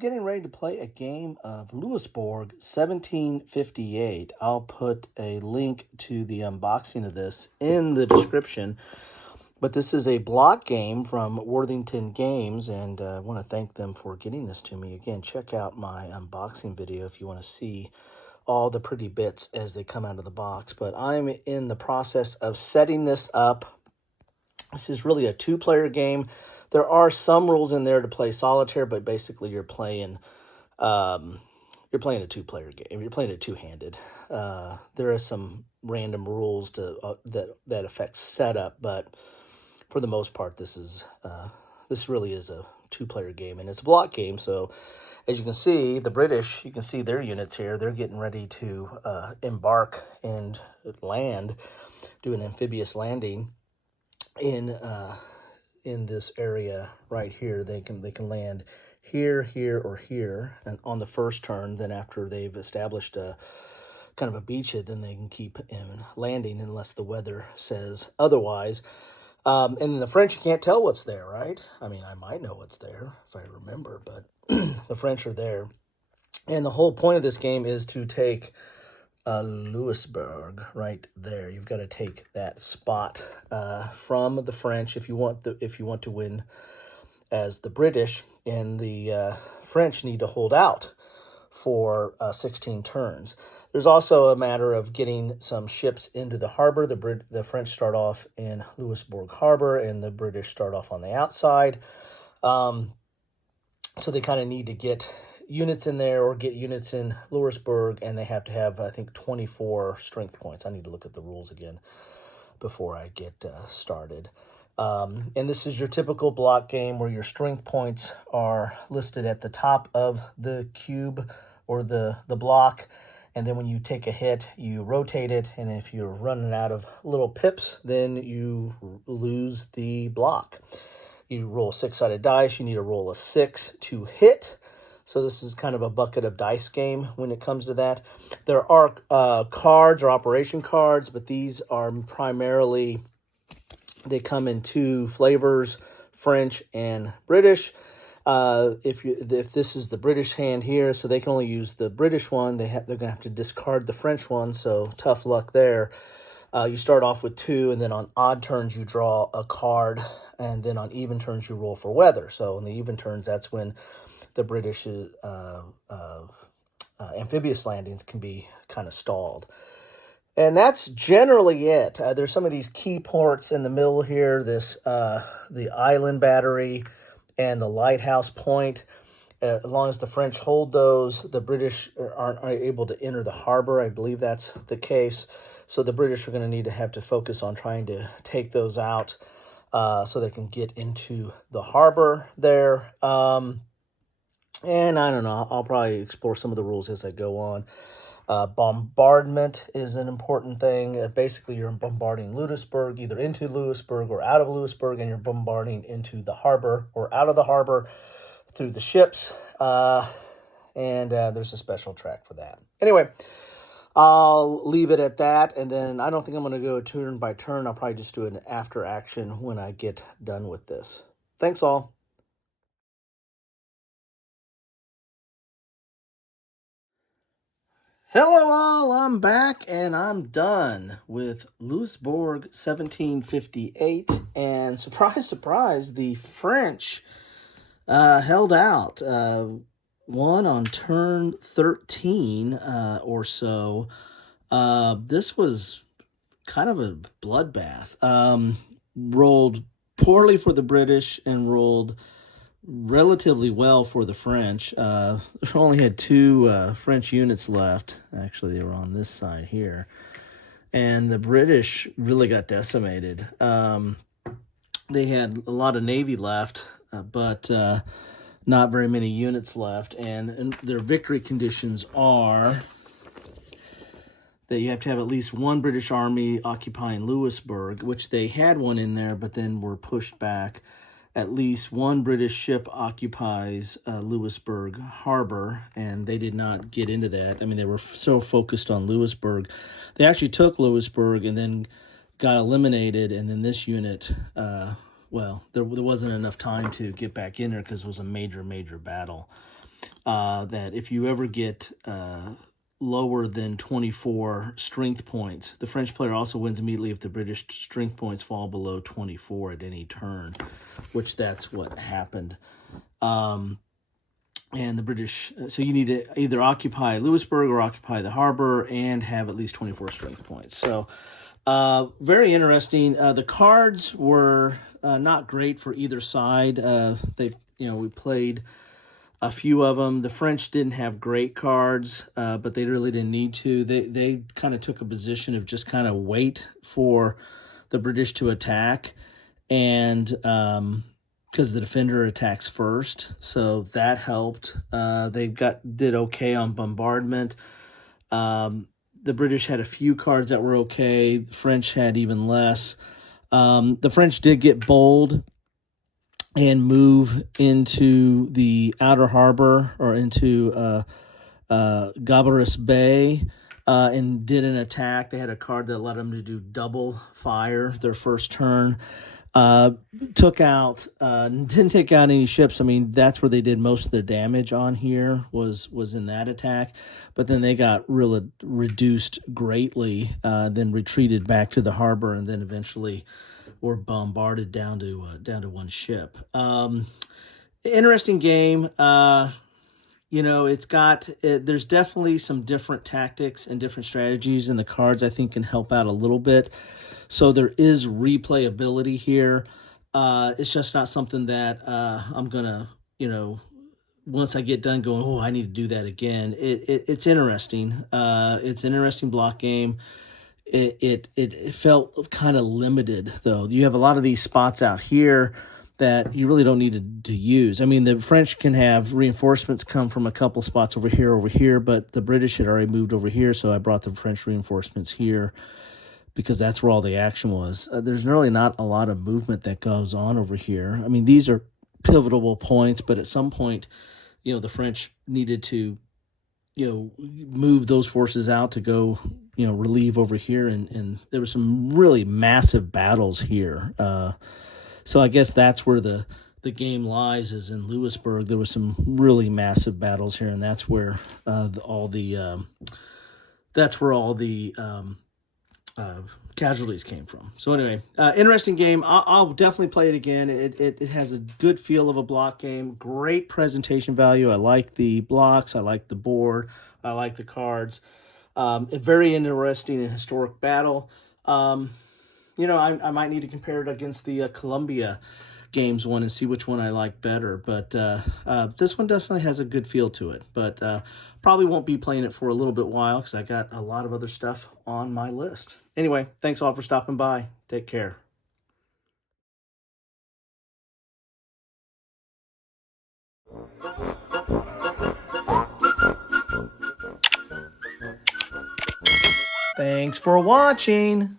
getting ready to play a game of Louisbourg 1758. I'll put a link to the unboxing of this in the description. But this is a block game from Worthington Games, and I want to thank them for getting this to me. Again, check out my unboxing video if you want to see all the pretty bits as they come out of the box. But I'm in the process of setting this up. This is really a two-player game. There are some rules in there to play solitaire, but basically you're playing a two-player game. You're playing it two-handed. There are some random rules to that affect setup, but for the most part, this really is a two-player game, and it's a block game. So, as you can see, the British, you can see their units here. They're getting ready to embark and land, do an amphibious landing in this area right here. They can land here, here, or here, and on the first turn. Then after they've established a kind of a beachhead, then they can keep in landing unless the weather says otherwise. And then the French, you can't tell what's there, right? I mean, I might know what's there if I remember, but the French are there. And the whole point of this game is to take Louisbourg right there. You've got to take that spot from the French if you want to win as the British, and the French need to hold out for 16 turns. There's also a matter of getting some ships into the harbor. The French start off in Louisbourg Harbor, and the British start off on the outside. So they kind of need to get units in there or get units in Louisbourg, and they have to have, I think, 24 strength points. I need to look at the rules again before I get started. And this is your typical block game where your strength points are listed at the top of the cube or the block. And then when you take a hit, you rotate it. And if you're running out of little pips, then you lose the block. You roll 6-sided dice. You need to roll a 6 to hit. So this is kind of a bucket of dice game when it comes to that. There are cards or operation cards, but these are primarily, they come in two flavors, French and British. If this is the British hand here, so they can only use the British one, they're going to have to discard the French one, so tough luck there. You start off with 2, and then on odd turns you draw a card, and then on even turns you roll for weather. So in the even turns, that's when the British amphibious landings can be kind of stalled. And that's generally it. There's some of these key ports in the middle here, the island battery and the lighthouse point. As long as the French hold those, the British aren't able to enter the harbor. I believe that's the case. So the British are going to need to have to focus on trying to take those out so they can get into the harbor there. And I don't know, I'll probably explore some of the rules as I go on. Bombardment is an important thing. Basically, you're bombarding Louisbourg, either into Louisbourg or out of Louisbourg, and you're bombarding into the harbor or out of the harbor through the ships. And there's a special track for that. Anyway, I'll leave it at that, and then I don't think I'm going to go turn by turn. I'll probably just do an after action when I get done with this. Thanks all. Hello all, I'm back and I'm done with Louisbourg 1758, and surprise, surprise, the French held out, won on turn 13 or so. This was kind of a bloodbath. Rolled poorly for the British and rolled relatively well for the French. Only had 2 French units left. Actually, they were on this side here. And the British really got decimated. They had a lot of Navy left, but not very many units left. And their victory conditions are that you have to have at least 1 British army occupying Louisbourg, which they had one in there, but then were pushed back. At least 1 British ship occupies Louisbourg Harbor, and they did not get into that. I mean, they were so focused on Louisbourg. They actually took Louisbourg and then got eliminated, and then this unit, well, there wasn't enough time to get back in there because it was a major, major battle. that if you ever get lower than 24 strength points, the French player also wins immediately if the British strength points fall below 24 at any turn, which that's what happened. And the British, so you need to either occupy Louisbourg or occupy the harbor and have at least 24 strength points. So very interesting. The cards were not great for either side. We played a few of them. The French didn't have great cards, but they really didn't need to. They kind of took a position of just kind of wait for the British to attack, and because the defender attacks first, so that helped. They did okay on bombardment. The British had a few cards that were okay. The French had even less. The French did get bold and move into the outer harbor or into Gabarus Bay and did an attack. They had a card that let them to do double fire their first turn. Didn't take out any ships. I mean, that's where they did most of their damage on here was in that attack. But then they got really reduced greatly, then retreated back to the harbor, and then eventually were bombarded down to one ship. Interesting game. There's definitely some different tactics and different strategies, and the cards I think can help out a little bit. So there is replayability here. It's just not something that I'm gonna, once I get done going, oh, I need to do that again. It's interesting. It's an interesting block game. It felt kind of limited, though. You have a lot of these spots out here that you really don't need to use. I mean, the French can have reinforcements come from a couple spots over here, but the British had already moved over here, so I brought the French reinforcements here because that's where all the action was. There's really not a lot of movement that goes on over here. I mean, these are pivotal points, but at some point, the French needed to, move those forces out to go, relieve over here. And there were some really massive battles here. So I guess that's where the game lies, is in Louisbourg. There was some really massive battles here, and that's where all the casualties came from. So anyway, interesting game. I'll definitely play it again. It has a good feel of a block game. Great presentation value. I like the blocks. I like the board. I like the cards. A very interesting and historic battle. I might need to compare it against the Columbia games one and see which one I like better. But this one definitely has a good feel to it. But probably won't be playing it for a little bit while because I got a lot of other stuff on my list. Anyway, thanks all for stopping by. Take care. Thanks for watching.